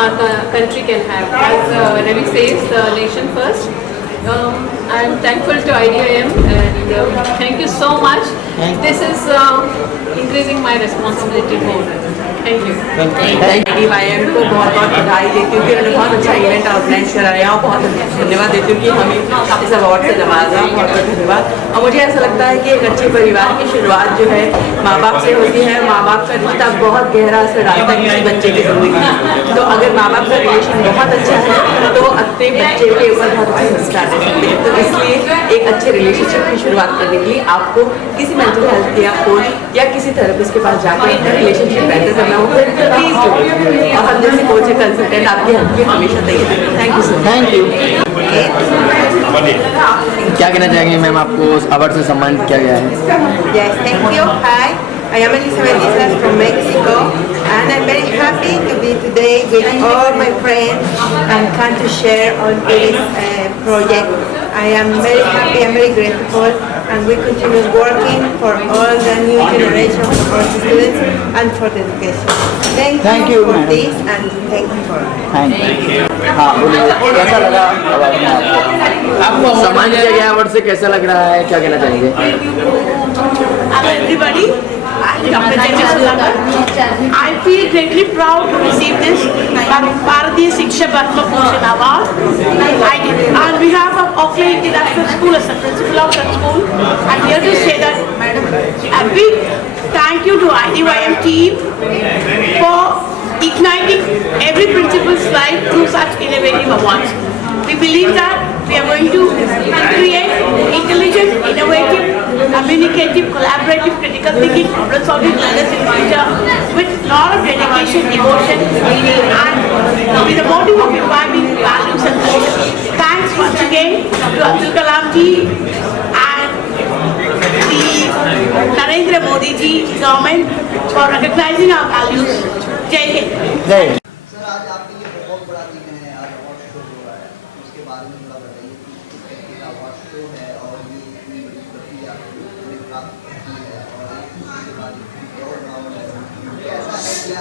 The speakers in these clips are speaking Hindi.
our country can have. As Ravi says, nation first. I'm thankful to IDIM and thank you so much. This is increasing my responsibility more. Thank you. IDIM को बहुत बहुत बधाई देती हूँ कि उन्होंने बहुत अच्छा इवेंट ऑर्गेनाइज कराया और बहुत धन्यवाद देती हूँ कि हमें इस अवार्ड से नवाजा। बहुत बहुत धन्यवाद। और मुझे ऐसा लगता है कि एक अच्छे परिवार की शुरुआत जो है माँ बाप से होती है। माँ बाप का रिश्ता बहुत गहरा असर डालता है किसी बच्चे की जिंदगी में। तो अगर माँ बाप का रिलेशन बहुत अच्छा है तो अपने बच्चे के ऊपर बहुत अच्छे संस्कार दे सकते हैं। तो इसलिए एक अच्छे रिलेशनशिप की शुरुआत करने के लिए आपको किसी मेंटल हेल्थ या कोच या किसी थेरेपिस्ट के पास जाकर अपना रिलेशनशिप बेहतर करना होगा। Please do. और हम जैसे कोच या कंसल्टेंट आपकी हेल्प के हमेशा तैयार हैं। Thank you so much. Thank you. क्या कहना चाहेंगे मैम, आपको अवार्ड से सम्मानित किया गया है? Yes, thank you. Hi, I am Elizabeth Islas from Mexico, and I'm very happy to be today with all my friends and come to share on this project. I am very happy, I'm very grateful, and we continue working for all the new generation of our students and for the education. Thank you for this, and thank you for thank you. हाँ बोलिए, कैसा लगा अवार्ड में आपको? सम्मान दिया गया अवार्ड से, कैसा लग रहा है, क्या कहना चाहेंगे? Hello everybody, I'm Dr. Jessica Sulaga. I feel greatly proud to receive this Bharatiya Shiksha Padma Bhushan Award. On behalf of Oakley International School as the principal of that school, I'm here to say that a big thank you to IDYM team for igniting every principal's life through such innovative awards. We believe that we are going to create intelligent, innovative, communicative, collaborative, critical thinking, problem-solving learners in future with a lot of dedication, devotion, and with the motive of imbibing values and culture. Thanks once again to Abdul Kalam ji and the Narendra Modi ji government for recognizing our values. Jai Hind. जय हिंद। सर, आज आपके लिए बहुत बड़ा दिन है, आज अवार्ड शो हो रहा है, उसके बारे में थोड़ा बताइए कि किस तरीके का अवार्ड शो है और ये इतनी बड़ी उपलब्धि आपने प्राप्त की है और इसके बाद और अवार्ड है, कैसा है, क्या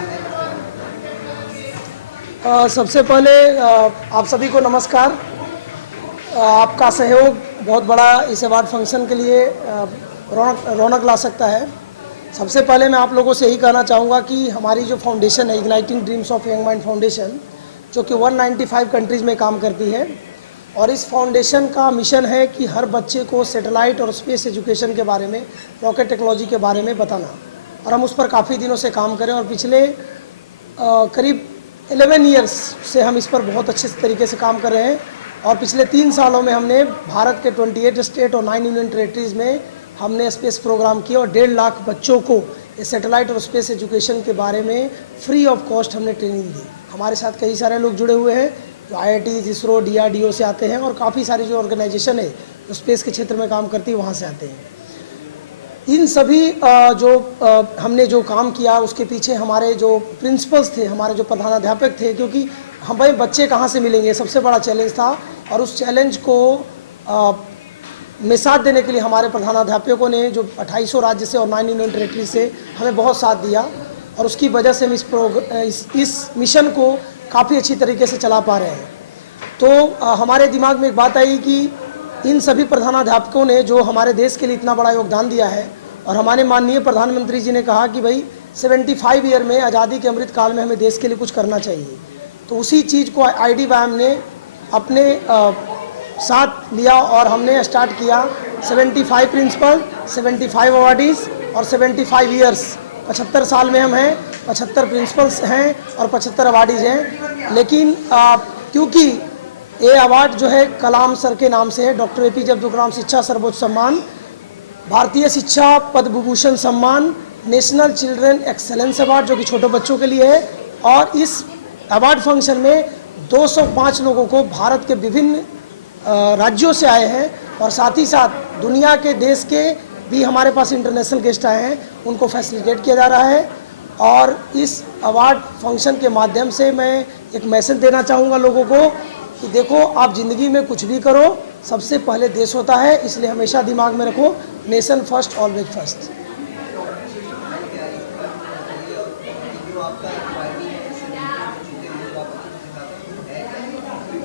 है? सबसे पहले आप सभी को नमस्कार। आपका सहयोग बहुत बड़ा इस अवार्ड फंक्शन के लिए रौनक ला सकता है। सबसे पहले मैं आप लोगों से यही कहना चाहूँगा कि हमारी जो फाउंडेशन है igniting dreams of young mind foundation, जो कि 195 कंट्रीज़ में काम करती है, और इस फाउंडेशन का मिशन है कि हर बच्चे को सैटेलाइट और स्पेस एजुकेशन के बारे में, रॉकेट टेक्नोलॉजी के बारे में बताना। और हम उस पर काफ़ी दिनों से काम करें और पिछले करीब 11 ईयर्स से हम इस पर बहुत अच्छे तरीके से काम कर रहे हैं। और पिछले 3 सालों में हमने भारत के 28 स्टेट और 9 यूनियन टेरेटरीज़ में हमने स्पेस प्रोग्राम किया और 1.5 लाख बच्चों को सैटेलाइट और स्पेस एजुकेशन के बारे में फ्री ऑफ कॉस्ट हमने ट्रेनिंग दी। हमारे साथ कई सारे लोग जुड़े हुए हैं जो IIT, इसरो, DRDO से आते हैं और काफ़ी सारी जो ऑर्गेनाइजेशन है जो स्पेस के क्षेत्र में काम करती है वहाँ से आते हैं। इन सभी हमने जो काम किया उसके पीछे हमारे जो प्रिंसिपल्स थे, हमारे जो प्रधानाध्यापक थे, क्योंकि हमें बच्चे कहाँ से मिलेंगे, सबसे बड़ा चैलेंज था। और उस चैलेंज को में साथ देने के लिए हमारे प्रधानाध्यापकों ने जो 2800 राज्य से और 9 यूनियन टेरेटरी से हमें बहुत साथ दिया और उसकी वजह से हम इस मिशन को काफ़ी अच्छी तरीके से चला पा रहे हैं। तो हमारे दिमाग में एक बात आई कि इन सभी प्रधानाध्यापकों ने जो हमारे देश के लिए इतना बड़ा योगदान दिया है और हमारे माननीय प्रधानमंत्री जी ने कहा कि भाई 75 ईयर में आज़ादी के अमृत काल में हमें देश के लिए कुछ करना चाहिए, तो उसी चीज़ को IDYM ने अपने साथ लिया और हमने स्टार्ट किया 75 प्रिंसिपल, 75 अवार्डीज़ और 75 ईयर्स। 75 साल में हम हैं, 75 प्रिंसिपल्स हैं और 75 अवार्डीज़ हैं। लेकिन क्योंकि ये अवार्ड जो है कलाम सर के नाम से है, डॉक्टर APJ अब्दुल कलाम शिक्षा सर्वोच्च सम्मान, भारतीय शिक्षा पद्म विभूषण सम्मान, नेशनल चिल्ड्रन एक्सेलेंस अवार्ड जो कि छोटे बच्चों के लिए है। और इस अवार्ड फंक्शन में 205 लोगों को भारत के विभिन्न राज्यों से आए हैं और साथ ही साथ दुनिया के देश के भी हमारे पास इंटरनेशनल गेस्ट आए हैं, उनको फैसिलिटेट किया जा रहा है। और इस अवार्ड फंक्शन के माध्यम से मैं एक मैसेज देना चाहूँगा लोगों को कि देखो, आप ज़िंदगी में कुछ भी करो, सबसे पहले देश होता है, इसलिए हमेशा दिमाग में रखो, nation first always first.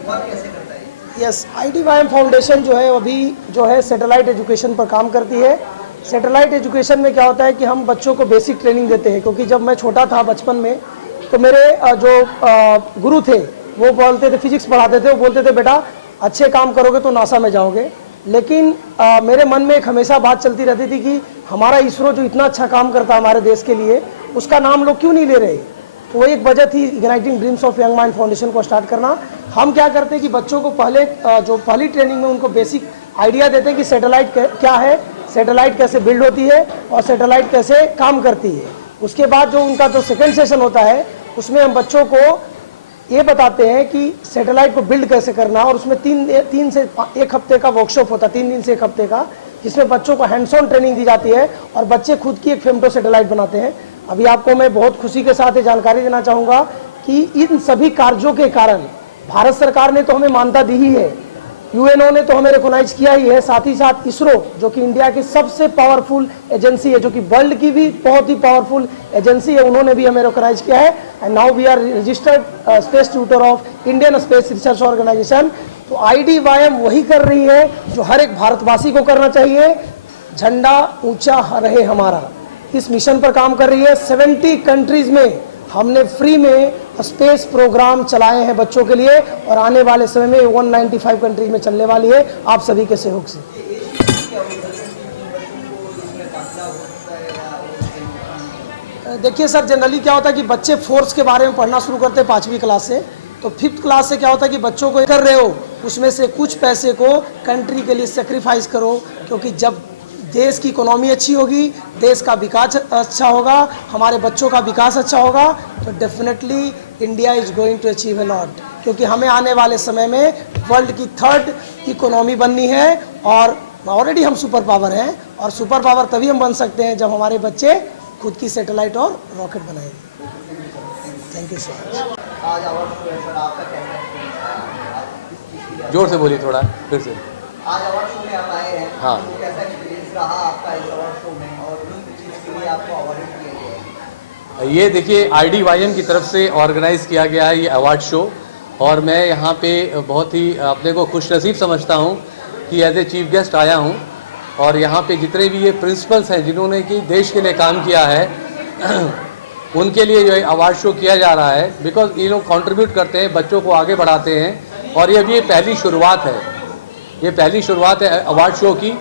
Work कैसे करता है? यस, IDYM फाउंडेशन जो है अभी जो है सैटेलाइट एजुकेशन पर काम करती है। सैटेलाइट एजुकेशन में क्या होता है कि हम बच्चों को बेसिक ट्रेनिंग देते हैं, क्योंकि जब मैं छोटा था बचपन में तो मेरे जो गुरु थे वो बोलते थे, फिजिक्स पढ़ाते थे, वो बोलते थे बेटा अच्छे काम करोगे तो नासा में जाओगे। लेकिन मेरे मन में एक हमेशा बात चलती रहती थी कि हमारा इसरो जो इतना अच्छा काम करता है हमारे देश के लिए, उसका नाम लोग क्यों नहीं ले रहे। तो वो एक वजह थी igniting dreams of young mind foundation को स्टार्ट करना। हम क्या करते हैं कि बच्चों को पहले जो पहली ट्रेनिंग में उनको बेसिक आइडिया देते हैं कि सैटेलाइट क्या है, सैटेलाइट कैसे बिल्ड होती है और सैटेलाइट कैसे काम करती है। उसके बाद जो उनका जो सेकेंड सेशन होता है उसमें हम बच्चों को ये बताते हैं कि सैटेलाइट को बिल्ड कैसे करना, और उसमें तीन से एक हफ्ते का वर्कशॉप होता है, 3 दिन से 1 हफ्ते का, जिसमें बच्चों को हैंड्स ऑन ट्रेनिंग दी जाती है और बच्चे खुद की एक फेमटो सैटेलाइट बनाते हैं। अभी आपको मैं बहुत खुशी के साथ ये जानकारी देना चाहूँगा कि इन सभी कार्यों के कारण भारत सरकार ने तो हमें मान्यता दी ही है, यूएनओ ने तो हमें रिकॉग्नाइज किया ही है, साथ ही साथ इसरो जो कि इंडिया की सबसे पावरफुल एजेंसी है, जो कि वर्ल्ड की भी बहुत ही पावरफुल एजेंसी है, उन्होंने भी हमें रिकॉग्नाइज किया है। And now we are registered space tutor of Indian Space Research Organisation. तो IDYM वही कर रही है जो हर एक भारतवासी को करना चाहिए, झंडा ऊंचा रहे हमारा, इस मिशन पर काम कर रही है। 70 कंट्रीज में हमने फ्री में स्पेस प्रोग्राम चलाए हैं बच्चों के लिए, और आने वाले समय में 195 कंट्रीज में चलने वाली है आप सभी के सहयोग से। देखिए सर, जनरली क्या होता है कि बच्चे फोर्स के बारे में पढ़ना शुरू करते हैं 5वीं क्लास से, तो 5th क्लास से क्या होता है कि बच्चों को कर रहे हो उसमें से कुछ पैसे को कंट्री के लिए सेक्रीफाइस करो, क्योंकि जब देश की इकोनॉमी अच्छी होगी, देश का विकास अच्छा होगा, हमारे बच्चों का विकास अच्छा होगा, तो definitely India is going to achieve a lot, क्योंकि हमें आने वाले समय में वर्ल्ड की 3rd इकोनॉमी बननी है, और ऑलरेडी हम सुपर पावर हैं, और सुपर पावर तभी हम बन सकते हैं जब हमारे बच्चे खुद की सैटेलाइट और रॉकेट बनाएंगे। Thank you so much. आज अवार्ड शो है सर, आपका क्या एक्सपीरियंस? जोर से बोलिए थोड़ा फिर से। आज अवार्ड शो में आप आए हैं, हाँ। तो कैसा एक्सपीरियंस रहा आपका इस अवार्ड शो में, और किस चीज़ के लिए आपको अवार्डेड किया गया है? ये देखिए IDYM की तरफ से ऑर्गेनाइज़ किया गया है ये अवार्ड शो, और मैं यहाँ पे बहुत ही अपने को खुशनसीब समझता हूँ कि एज ए चीफ गेस्ट आया हूँ, और यहाँ पे जितने भी ये प्रिंसिपल्स हैं जिन्होंने कि देश के लिए काम किया है उनके लिए जो अवार्ड शो किया जा रहा है, बिकॉज ये लोग कंट्रीब्यूट करते हैं, बच्चों को आगे बढ़ाते हैं, और ये अभी पहली शुरुआत है, ये पहली शुरुआत है अवार्ड शो की।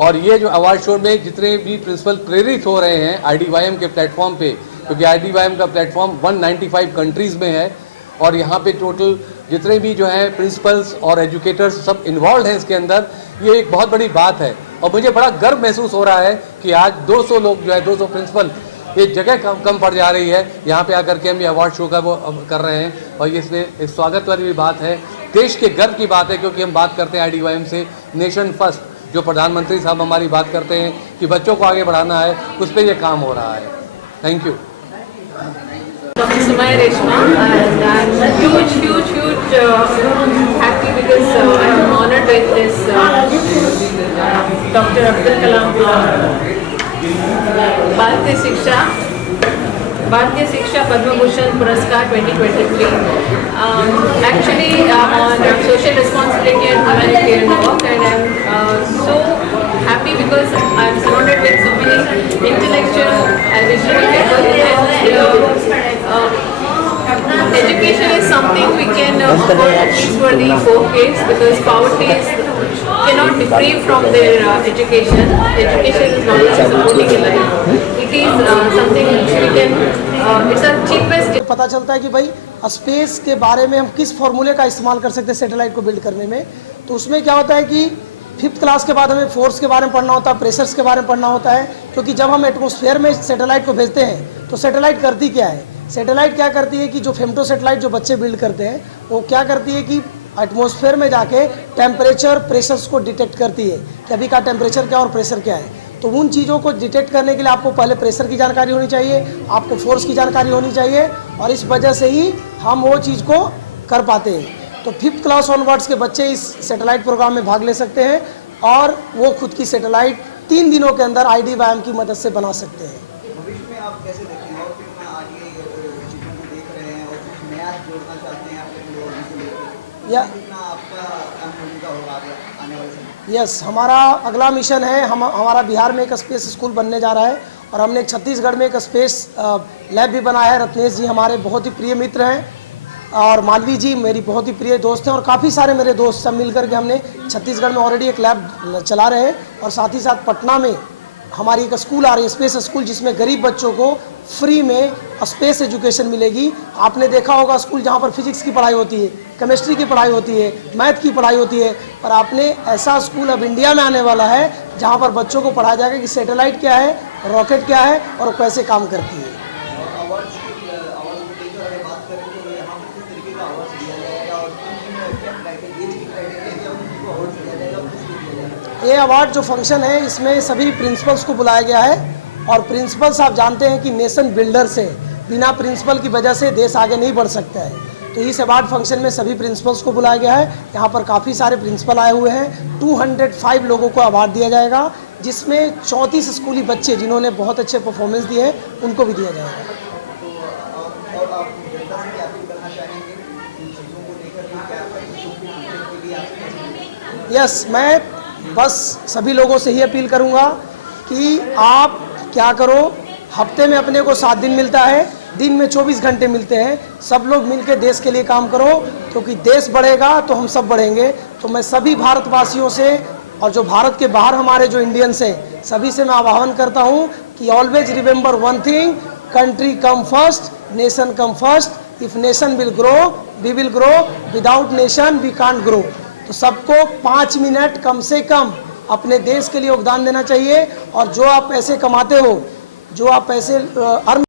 और ये जो अवार्ड शो में जितने भी प्रिंसिपल प्रेरित हो रहे हैं IDYM के प्लेटफॉर्म पे, क्योंकि IDYM का प्लेटफॉर्म 195 कंट्रीज़ में है, और यहाँ पे टोटल जितने भी जो है प्रिंसिपल्स और एजुकेटर्स सब इन्वॉल्व हैं इसके अंदर, ये एक बहुत बड़ी बात है। और मुझे बड़ा गर्व महसूस हो रहा है कि आज 200 लोग जो है 200 प्रिंसिपल, ये जगह कम पड़ जा रही है, यहाँ पे आकर के हम ये अवार्ड शो का वो कर रहे हैं, और ये इसमें स्वागत वाली भी बात है, देश के गर्व की बात है, क्योंकि हम बात करते हैं IDYM से नेशन फर्स्ट, जो प्रधानमंत्री साहब हमारी बात करते हैं कि बच्चों को आगे बढ़ाना है, उस पर ये काम हो रहा है। Thank you. Dr. Sumaya Reshma, and I'm huge happy because I am honored with this Dr. Abdul Kalam Bharatiya Shiksha Padma Bhushan Puraskar 2023. Actually, on social responsibility and humanitarian work, and I'm so happy because I'm surrounded with so many intellectual and visionary people, and education is something we can afford at least for the 4 kids, because poverty cannot be free from their education. Education is not only supporting in life, it is something which we can, it's a cheapest. पता चलता है कि भाई स्पेस के बारे में हम किस फॉर्मूले का इस्तेमाल कर सकते हैं सैटेलाइट को बिल्ड करने में। तो उसमें क्या होता है कि 5th क्लास के बाद हमें फोर्स के बारे में पढ़ना होता है, प्रेशर्स के बारे में पढ़ना होता है, क्योंकि जब हम एटमॉस्फेयर में सैटेलाइट को भेजते हैं तो सैटेलाइट करती क्या है, सैटेलाइट क्या करती है कि जो फेमटो सैटेलाइट जो बच्चे बिल्ड करते हैं वो क्या करती है कि एटमॉस्फेयर में जाके टेम्परेचर प्रेशर्स को डिटेक्ट करती है कि अभी का टेम्परेचर क्या और प्रेशर क्या है। तो उन चीज़ों को डिटेक्ट करने के लिए आपको पहले प्रेशर की जानकारी होनी चाहिए, आपको फोर्स की जानकारी होनी चाहिए, और इस वजह से ही हम वो चीज़ को कर पाते हैं। तो 5th क्लास ऑनवर्ड्स के बच्चे इस सैटेलाइट प्रोग्राम में भाग ले सकते हैं, और वो खुद की सैटेलाइट 3 दिनों के अंदर IDYM की मदद से बना सकते हैं। भविष्य में आप कैसे देखेंगे, और कितना आगे चीज़ों को देख रहे हैं, और कुछ नया जोड़ना चाहते हैं आप टेक्नोलॉजी को लेकर, या कितना क्या होगा आने वाले समय? यस, हमारा अगला मिशन है, हमारा बिहार में एक स्पेस स्कूल बनने जा रहा है और हमने एक छत्तीसगढ़ में एक स्पेस लैब भी बनाया है। रत्नेश जी हमारे बहुत ही प्रिय मित्र हैं और मालवी जी मेरी बहुत ही प्रिय दोस्त हैं और काफ़ी सारे मेरे दोस्त सब मिलकर के हमने छत्तीसगढ़ में ऑलरेडी एक लैब चला रहे हैं और साथ ही साथ पटना में हमारी एक स्कूल आ रही है, स्पेस स्कूल, जिसमें गरीब बच्चों को फ्री में स्पेस एजुकेशन मिलेगी। आपने देखा होगा स्कूल जहाँ पर फिजिक्स की पढ़ाई होती है, केमिस्ट्री की पढ़ाई होती है, मैथ की पढ़ाई होती है, पर आपने ऐसा स्कूल अब इंडिया में आने वाला है जहाँ पर बच्चों को पढ़ाया जाएगा कि सैटेलाइट क्या है, रॉकेट क्या है और कैसे काम करती है। ये अवार्ड जो फंक्शन है इसमें सभी प्रिंसिपल्स को बुलाया गया है और प्रिंसिपल्स आप जानते हैं कि नेशन बिल्डर से, बिना प्रिंसिपल की वजह से देश आगे नहीं बढ़ सकता है। तो इस अवार्ड फंक्शन में सभी प्रिंसिपल्स को बुलाया गया है। यहाँ पर काफ़ी सारे प्रिंसिपल आए हुए हैं। 205 लोगों को अवार्ड दिया जाएगा, जिसमें 34 स्कूली बच्चे जिन्होंने बहुत अच्छे परफॉर्मेंस दिए हैं उनको भी दिया जाएगा। यस, मैं बस सभी लोगों से ही अपील करूंगा कि आप क्या करो, हफ्ते में अपने को 7 दिन मिलता है, दिन में 24 घंटे मिलते हैं, सब लोग मिलकर देश के लिए काम करो, क्योंकि देश बढ़ेगा तो हम सब बढ़ेंगे। तो मैं सभी भारतवासियों से और जो भारत के बाहर हमारे जो इंडियंस हैं सभी से मैं आह्वान करता हूं कि always remember one thing, country come first, nation come first. If nation will grow we will grow, without nation we can't grow. तो सबको 5 मिनट कम से कम अपने देश के लिए योगदान देना चाहिए और जो आप पैसे कमाते हो, जो आप पैसे अर्न